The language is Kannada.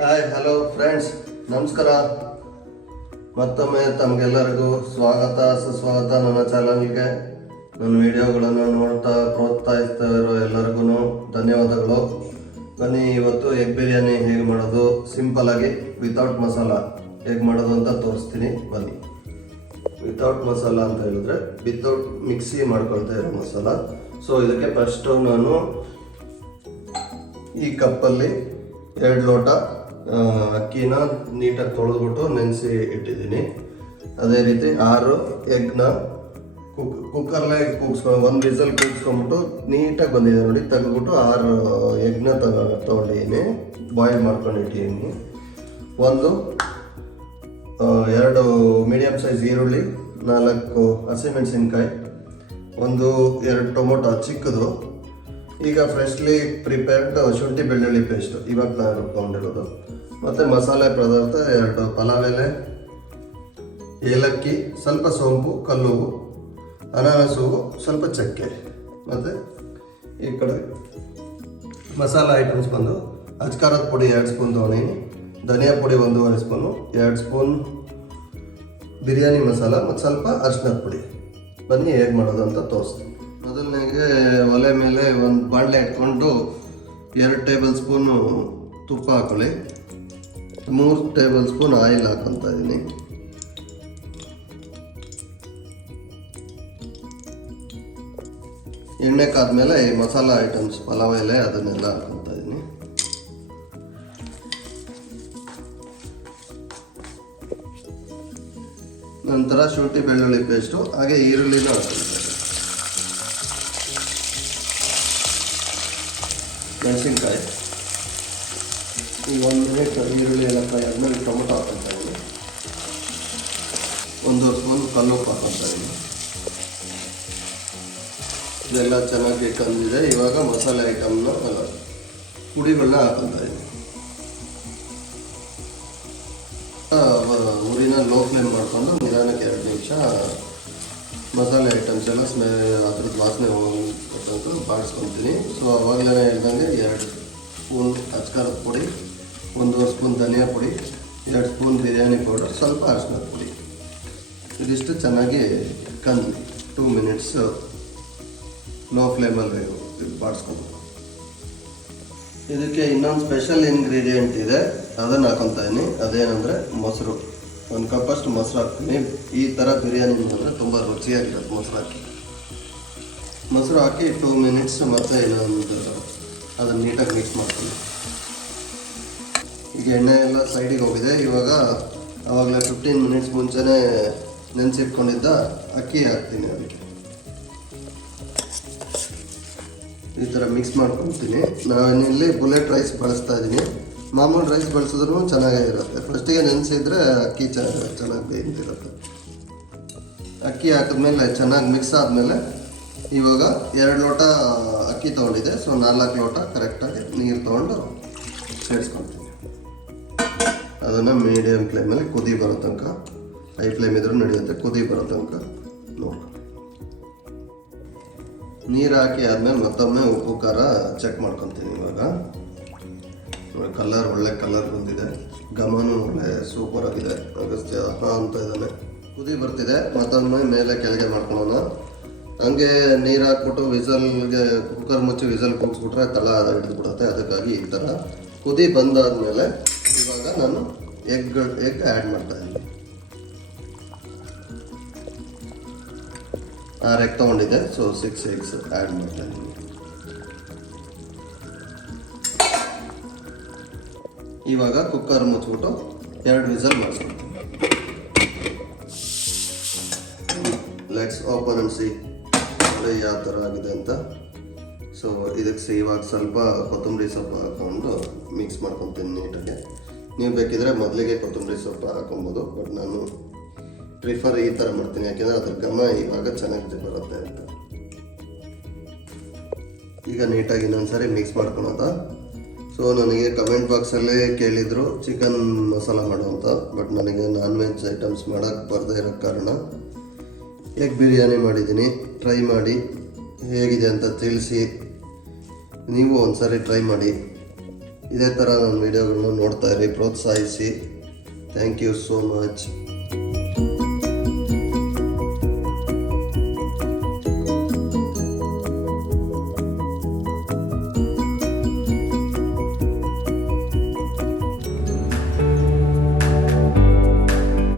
ಹಾಯ್ ಹಲೋ ಫ್ರೆಂಡ್ಸ್, ನಮಸ್ಕಾರ. ಮತ್ತೊಮ್ಮೆ ತಮಗೆಲ್ಲರಿಗೂ ಸ್ವಾಗತ ಸುಸ್ವಾಗತ ನನ್ನ ಚಾನಲ್ಗೆ. ನನ್ನ ವಿಡಿಯೋಗಳನ್ನು ನೋಡ್ತಾ ಪ್ರೋತ್ಸಾಹಿಸ್ತಾ ಇರೋ ಎಲ್ಲರಿಗೂ ಧನ್ಯವಾದಗಳು. ಬನ್ನಿ, ಇವತ್ತು ಎಗ್ ಬಿರಿಯಾನಿ ಹೇಗೆ ಮಾಡೋದು ಸಿಂಪಲ್ ಆಗಿ ವಿತೌಟ್ ಮಸಾಲ ಹೇಗೆ ಮಾಡೋದು ಅಂತ ತೋರಿಸ್ತೀನಿ. ಬನ್ನಿ. ವಿತೌಟ್ ಮಸಾಲ ಅಂತ ಹೇಳಿದ್ರೆ ವಿತೌಟ್ ಮಿಕ್ಸಿ ಮಾಡ್ಕೊಳ್ತಾ ಇರೋ ಮಸಾಲ. ಸೊ ಇದಕ್ಕೆ ಫಸ್ಟು ನಾನು ಈ ಕಪ್ಪಲ್ಲಿ 2 ಲೋಟ ಅಕ್ಕಿನ ನೀಟಾಗಿ ತೊಳೆದ್ಬಿಟ್ಟು ನೆನೆಸಿ ಇಟ್ಟಿದ್ದೀನಿ. ಅದೇ ರೀತಿ 6 ಎಗ್ನ ಕುಕ್ಕರ್ಲೆ ಕೂಗಿಸ್ಕೊಂಡು 1 ವಿಸಲ್ ಕೂಗಿಸ್ಕೊಂಡ್ಬಿಟ್ಟು ನೀಟಾಗಿ ಬಂದಿದೆ ನೋಡಿ. ತೆಗೆದ್ಬಿಟ್ಟು 6 ಎಗ್ನ ತೊಗೊಂಡಿದ್ದೀನಿ, ಬಾಯ್ಲ್ ಮಾಡ್ಕೊಂಡು ಇಟ್ಟಿದ್ದೀನಿ. 2 ಮೀಡಿಯಮ್ ಸೈಜ್ ಈರುಳ್ಳಿ, 4 ಹಸಿಮೆಣಸಿನ್ಕಾಯಿ, 2 ಟೊಮೊಟೊ ಚಿಕ್ಕದು. ಈಗ ಫ್ರೆಶ್ಲಿ ಪ್ರಿಪೇರ್ಡ್ ಶುಂಠಿ ಬೆಳ್ಳುಳ್ಳಿ ಪೇಸ್ಟ್ ಇವಾಗ ನಾನು ರುಬ್ಕೊಂಡಿರೋದು. ಮತ್ತು ಮಸಾಲೆ ಪದಾರ್ಥ 2 ಪಲಾವ್ ಎಲೆ, ಏಲಕ್ಕಿ, ಸ್ವಲ್ಪ ಸೋಂಪು, ಕಲ್ಲುವು, ಅನಾನಸ್ ಹೂವು, ಸ್ವಲ್ಪ ಚಕ್ಕೆ. ಮತ್ತು ಈ ಕಡೆ ಮಸಾಲ ಐಟಮ್ಸ್ ಬಂದು ಅಚ್ಕಾರದ ಪುಡಿ 2 ಸ್ಪೂನ್ ತೊಗೊಂಡಿನಿ, ಧನಿಯಾ ಪುಡಿ 1.5 ಸ್ಪೂನು, 2 ಸ್ಪೂನ್ ಬಿರಿಯಾನಿ ಮಸಾಲ ಮತ್ತು ಸ್ವಲ್ಪ ಅರಿಶಿನದ ಪುಡಿ. ಬನ್ನಿ ಹೇಗೆ ಮಾಡೋದು ಅಂತ ತೋರಿಸ್ತೀನಿ. ಮೊದಲನೇಗೆ ಒಲೆ ಮೇಲೆ ಒಂದು ಬಾಣಲೆ ಇಟ್ಕೊಂಡು 2 ಟೇಬಲ್ ಸ್ಪೂನು ತುಪ್ಪ ಹಾಕೊಳ್ಳಿ. 3 ಟೇಬಲ್ ಸ್ಪೂನ್ ಆಯಿಲ್ ಹಾಕೊತಾ ಇದ್ದೀನಿ. ಎಣ್ಣೆ ಕಾದ್ಮೇಲೆ ಈ ಮಸಾಲ ಐಟಮ್ಸ್ ಪಲಾವ್ ಎಲೆ ಅದನ್ನೆಲ್ಲ ಹಾಕೊತಾ ಇದ್ದೀನಿ. ನಂತರ ಶುಂಠಿ ಬೆಳ್ಳುಳ್ಳಿ ಪೇಸ್ಟು, ಹಾಗೆ ಈರುಳ್ಳಿನೂ ಹಾಕೊಳ್ತಾ ಇದ್ದೀನಿ. ಮೆಣಸಿನ್ಕಾಯಿ ಈಗ 1 ಮಿನಿಟ್ ಈರುಳ್ಳಿ ಎಲ್ಲ ಫ್ರೈ ಆದಮೇಲೆ ಟೊಮೊಟೊ ಹಾಕೊತಾ ಇದ್ದೀನಿ. 1 ಸ್ಪೂನ್ ಕಲ್ಲುಪ್ಪು ಹಾಕೊತಾ ಇದ್ದೀನಿ. ಇದೆಲ್ಲ ಚೆನ್ನಾಗಿ ಕಂದಿದೆ. ಇವಾಗ ಮಸಾಲೆ ಐಟಮ್ನ ಪುಡಿಗಳನ್ನ ಹಾಕೊತಾ ಇದ್ದೀನಿ. ಉರಿನ ಲೋ ಫ್ಲೇಮ್ ಮಾಡಿಕೊಂಡು ನಿಧಾನಕ್ಕೆ 2 ನಿಮಿಷ ಮಸಾಲೆ ಐಟಮ್ಸ್ ಎಲ್ಲ ಅದ್ರದ್ದು ವಾಸನೆ ಹೋಗ್ಬೇಕಂತ ಬಾಡಿಸ್ಕೊತೀನಿ. ಸೊ ಅವಾಗಲೇ ಹೇಳ್ದಂಗೆ 2 ಸ್ಪೂನ್ ಅಚ್ಕಾರದ ಪುಡಿ, 1.5 ಸ್ಪೂನ್ ಧನಿಯಾ ಪುಡಿ, 2 ಸ್ಪೂನ್ ಬಿರಿಯಾನಿ ಪೌಡರ್, ಸ್ವಲ್ಪ ಅರಿಶಿನದ ಪುಡಿ. ಇದಿಷ್ಟು ಚೆನ್ನಾಗಿ ಕಂದು 2 ಮಿನಿಟ್ಸ್ ಲೋ ಫ್ಲೇಮಲ್ಲಿ ಬಾಡಿಸ್ಕೊಂಡು. ಇದಕ್ಕೆ ಇನ್ನೊಂದು ಸ್ಪೆಷಲ್ ಇಂಗ್ರೀಡಿಯೆಂಟ್ ಇದೆ, ಅದನ್ನು ಹಾಕೊತಾ ಇದ್ದೀನಿ. ಅದೇನೆಂದರೆ ಮೊಸರು. 1 ಕಪ್ಪಷ್ಟು ಮೊಸರು ಹಾಕ್ತೀನಿ. ಈ ಥರ ಬಿರಿಯಾನಿ ಅಂದರೆ ತುಂಬ ರುಚಿಯಾಗಿರುತ್ತೆ ಮೊಸರು ಹಾಕಿ 2 ಮಿನಿಟ್ಸ್ ಮತ್ತೆ ಇನ್ನೊಂದು ಅದನ್ನು ನೀಟಾಗಿ ಮಿಕ್ಸ್ ಮಾಡ್ತೀನಿ. ಈಗ ಎಣ್ಣೆ ಎಲ್ಲ ಸೈಡಿಗೆ ಹೋಗಿದೆ. ಇವಾಗ ಆವಾಗಲೇ 15 ಮಿನಿಟ್ಸ್ ಮುಂಚೆನೇ ನೆನೆಸಿಟ್ಕೊಂಡಿದ್ದ ಅಕ್ಕಿ ಹಾಕ್ತೀನಿ. ಅದಕ್ಕೆ ಈ ಥರ ಮಿಕ್ಸ್ ಮಾಡ್ಕೊತೀನಿ. ನಾನಿಲ್ಲಿ ಬುಲೆಟ್ ರೈಸ್ ಬಳಸ್ತಾ ಇದ್ದೀನಿ. ಮಾಮೂಲಿ ರೈಸ್ ಬಳಸಿದ್ರೂ ಚೆನ್ನಾಗೇ ಇರುತ್ತೆ. ಫಸ್ಟಿಗೆ ನೆನೆಸಿದ್ರೆ ಅಕ್ಕಿ ಚೆನ್ನಾಗಿ ಬೇಯ್ದಿರುತ್ತೆ. ಅಕ್ಕಿ ಹಾಕಿದ್ಮೇಲೆ ಚೆನ್ನಾಗಿ ಮಿಕ್ಸ್ ಆದಮೇಲೆ ಇವಾಗ 2 ಲೋಟ ಅಕ್ಕಿ ತೊಗೊಂಡಿದ್ದೆ. ಸೊ 4 ಲೋಟ ಕರೆಕ್ಟಾಗಿ ನೀರು ತೊಗೊಂಡು ಸೇರಿಸ್ಕೊತೀನಿ. ಅದನ್ನು ಮೀಡಿಯಮ್ ಫ್ಲೇಮಲ್ಲಿ ಕುದಿ ಬರೋ ತನಕ, ಹೈ ಫ್ಲೇಮ್ ಇದ್ರೂ ನಡೆಯುತ್ತೆ, ಕುದಿ ಬರೋ ತನಕ ನೋಡ್ಕೊಂಡು ನೀರು ಹಾಕಿ ಆದಮೇಲೆ ಮತ್ತೊಮ್ಮೆ ಉಪ್ಪು ಖಾರ ಚೆಕ್ ಮಾಡ್ಕೊತೀನಿ. ಇವಾಗ ಒಳ್ಳೆ ಕಲರ್ ಬಂದಿದೆ, ಘಮನೂ ಒಳ್ಳೆ ಸೂಪರ್ ಆಗಿದೆ. ಅಗಸ್ತ್ಯ ಅಂತ ಇದ್ದಾನೆ. ಕುದಿ ಬರ್ತಿದೆ. ಮತ್ತೊಮ್ಮೆ ಮೇಲೆ ಕೆಳಗೆ ಮಾಡ್ಕೊಳ್ಳೋಣ. ಹಂಗೆ ನೀರು ಹಾಕ್ಬಿಟ್ಟು ವಿಸಲ್ಗೆ ಕುಕ್ಕರ್ ಮುಚ್ಚಿ ವಿಸಲ್ ಕೂಗಿಸ್ಬಿಟ್ರೆ ತಳ ಹಿಡಿದ್ಬಿಡುತ್ತೆ. ಅದಕ್ಕಾಗಿ ಈ ಥರ ಕುದಿ ಬಂದಾದಮೇಲೆ ಇವಾಗ ನಾನು ಎಗ್ ಆ್ಯಡ್ ಮಾಡ್ತಾಯಿದ್ದೀನಿ. 6 ಎಗ್ ತೊಗೊಂಡಿದ್ದೆ. ಸೊ 6 ಎಗ್ಸ್ ಆ್ಯಡ್ ಮಾಡ್ತಾಯಿದ್ದೀನಿ. ಇವಾಗ ಕುಕ್ಕರ್ ಮುಚ್ಚಿಬಿಟ್ಟು 2 ವಿಸಲ್ ಮಾಡಿಸ್ಕೊಳ್ತೀನಿ. ಲೆಟ್ಸ್ ಓಪನ್ ಅಂಡ್ ಸಿ ನೋಡಿ ಯಾವ ಥರ ಆಗಿದೆ ಅಂತ. ಸೊ ಇದಕ್ಕೆ ಇವಾಗ ಸ್ವಲ್ಪ ಕೊತ್ತಂಬರಿ ಸೊಪ್ಪು ಹಾಕ್ಕೊಂಡು ಮಿಕ್ಸ್ ಮಾಡ್ಕೊತೀನಿ ನೀಟಾಗಿ. ನೀವು ಬೇಕಿದ್ರೆ ಮೊದಲಿಗೆ ಕೊತ್ತಂಬರಿ ಸೊಪ್ಪು ಹಾಕೊಬೋದು, ಬಟ್ ನಾನು ಪ್ರಿಫರ್ ಈ ಥರ ಮಾಡ್ತೀನಿ, ಯಾಕೆಂದರೆ ಅದ್ರ ಘಮ ಇವಾಗ ಚೆನ್ನಾಗಿ ಬರುತ್ತೆ ಅಂತ. ಈಗ ನೀಟಾಗಿ ಇನ್ನೊಂದ್ಸರಿ ಮಿಕ್ಸ್ ಮಾಡ್ಕೊಳೋದ. ಸೊ ನನಗೆ ಕಮೆಂಟ್ ಬಾಕ್ಸಲ್ಲೇ ಕೇಳಿದರು ಚಿಕನ್ ಮಸಾಲ ಮಾಡೋ ಅಂತ, ಬಟ್ ನನಗೆ ನಾನ್ ವೆಜ್ ಐಟಮ್ಸ್ ಮಾಡೋಕ್ಕೆ ಬರದೇ ಇರೋ ಕಾರಣ ಎಗ್ ಬಿರಿಯಾನಿ ಮಾಡಿದ್ದೀನಿ. ಟ್ರೈ ಮಾಡಿ ಹೇಗಿದೆ ಅಂತ ತಿಳಿಸಿ. ನೀವು ಒಂದ್ಸರಿ ಟ್ರೈ ಮಾಡಿ. ಇದೇ ಥರ ನನ್ನ ವೀಡಿಯೋಗಳನ್ನ ನೋಡ್ತಾ ಇರಿ, ಪ್ರೋತ್ಸಾಹಿಸಿ. Thank you so much.